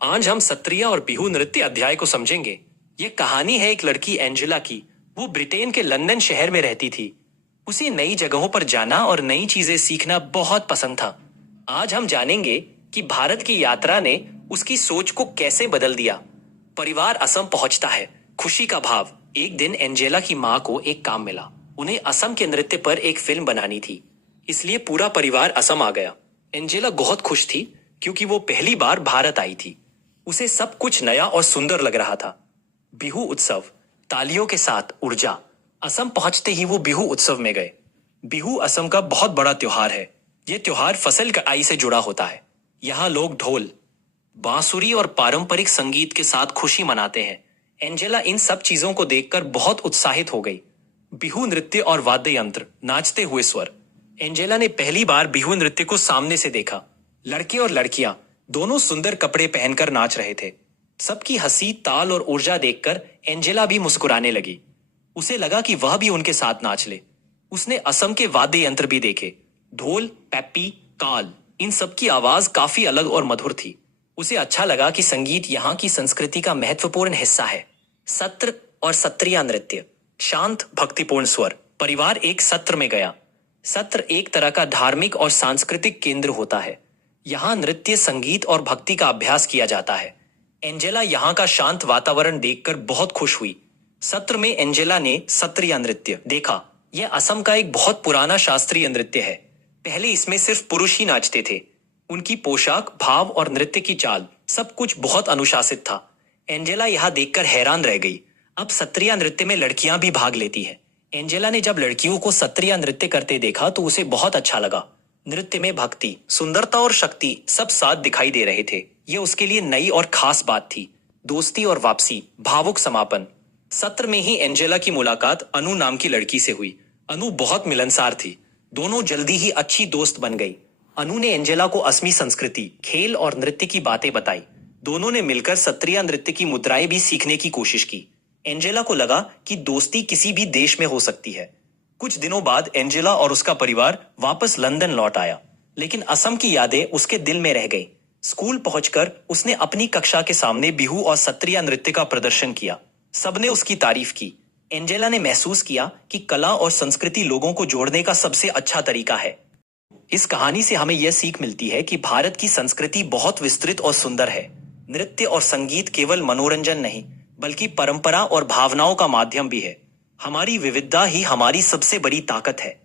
आज हम सत्रिया और बिहू नृत्य अध्याय को समझेंगे। ये कहानी है एक लड़की एंजेला की। वो ब्रिटेन के लंदन शहर में रहती थी। उसे नई जगहों पर जाना और नई चीजें सीखना बहुत पसंद था। आज हम जानेंगे कि भारत की यात्रा ने उसकी सोच को कैसे बदल दिया। परिवार असम पहुंचता है। खुशी का भाव। एक दिन एंजेला की माँ को एक काम मिला। उन्हें असम के नृत्य पर एक फिल्म बनानी थी, इसलिए पूरा परिवार असम आ गया। एंजेला बहुत खुश थी क्योंकि वो पहली बार भारत आई थी। उसे सब कुछ नया और सुंदर लग रहा था। बिहू उत्सव। तालियों के साथ ऊर्जा। असम पहुंचते ही वो बिहू उत्सव में गए। बिहू असम का बहुत बड़ा त्योहार है। ये त्योहार फसल कटाई से जुड़ा होता है। यहाँ लोग ढोल, बांसुरी और पारंपरिक संगीत के साथ खुशी मनाते हैं। एंजेला इन सब चीजों को देखकर बहुत उत्साहित हो गई। बिहू नृत्य और वाद्य यंत्र, नाचते हुए स्वर। एंजेला ने पहली बार बिहू नृत्य को सामने से देखा। लड़के और लड़कियां दोनों सुंदर कपड़े पहनकर नाच रहे थे। सबकी हंसी, ताल और ऊर्जा देखकर एंजेला भी मुस्कुराने लगी। उसे लगा कि वह भी उनके साथ नाच ले। उसने असम के वाद्य यंत्र भी देखे। ढोल, पेप्पी, काल, इन सब की आवाज काफी अलग और मधुर थी। उसे अच्छा लगा कि संगीत यहाँ की संस्कृति का महत्वपूर्ण हिस्सा है। सत्र और सत्रिया नृत्य। शांत, भक्तिपूर्ण स्वर। परिवार एक सत्र में गया। सत्र एक तरह का धार्मिक और सांस्कृतिक केंद्र होता है। यहाँ नृत्य, संगीत और भक्ति का अभ्यास किया जाता है। एंजेला यहाँ का शांत वातावरण देखकर बहुत खुश हुई। सत्र में एंजेला ने सत्रिया नृत्य देखा। यह असम का एक बहुत पुराना शास्त्रीय नृत्य है। पहले इसमें सिर्फ पुरुष ही नाचते थे। उनकी पोशाक, भाव और नृत्य की चाल, सब कुछ बहुत अनुशासित था। एंजेला यहाँ देखकर हैरान रह गई। अब सत्रिया नृत्य में लड़कियां भी भाग लेती हैं। एंजेला ने जब लड़कियों को सत्रिया नृत्य करते देखा तो उसे बहुत अच्छा लगा। नृत्य में भक्ति, सुंदरता और शक्ति सब साथ दिखाई दे रहे थे। ये उसके लिए नई और खास बात थी। दोस्ती और वापसी, भावुक समापन। सत्र में ही एंजेला की मुलाकात अनु नाम की लड़की से हुई। अनु बहुत मिलनसार थी। दोनों जल्दी ही अच्छी दोस्त बन गई। अनु ने एंजेला को असमी संस्कृति, खेल और नृत्य की बातें बताई। दोनों ने मिलकर सत्रिया नृत्य की मुद्राएं भी सीखने की कोशिश की। एंजेला को लगा कि दोस्ती किसी भी देश में हो सकती है। कुछ दिनों बाद एंजेला और उसका परिवार वापस लंदन लौट आया, लेकिन असम की यादें उसके दिल में रह गई। स्कूल पहुंचकर उसने अपनी कक्षा के सामने बिहू और सत्रिया नृत्य का प्रदर्शन किया। सबने उसकी तारीफ की। एंजेला ने महसूस किया कि कला और संस्कृति लोगों को जोड़ने का सबसे अच्छा तरीका है। इस कहानी से हमें यह सीख मिलती है कि भारत की संस्कृति बहुत विस्तृत और सुंदर है। नृत्य और संगीत केवल मनोरंजन नहीं, बल्कि परंपरा और भावनाओं का माध्यम भी है। हमारी विविधता ही हमारी सबसे बड़ी ताकत है।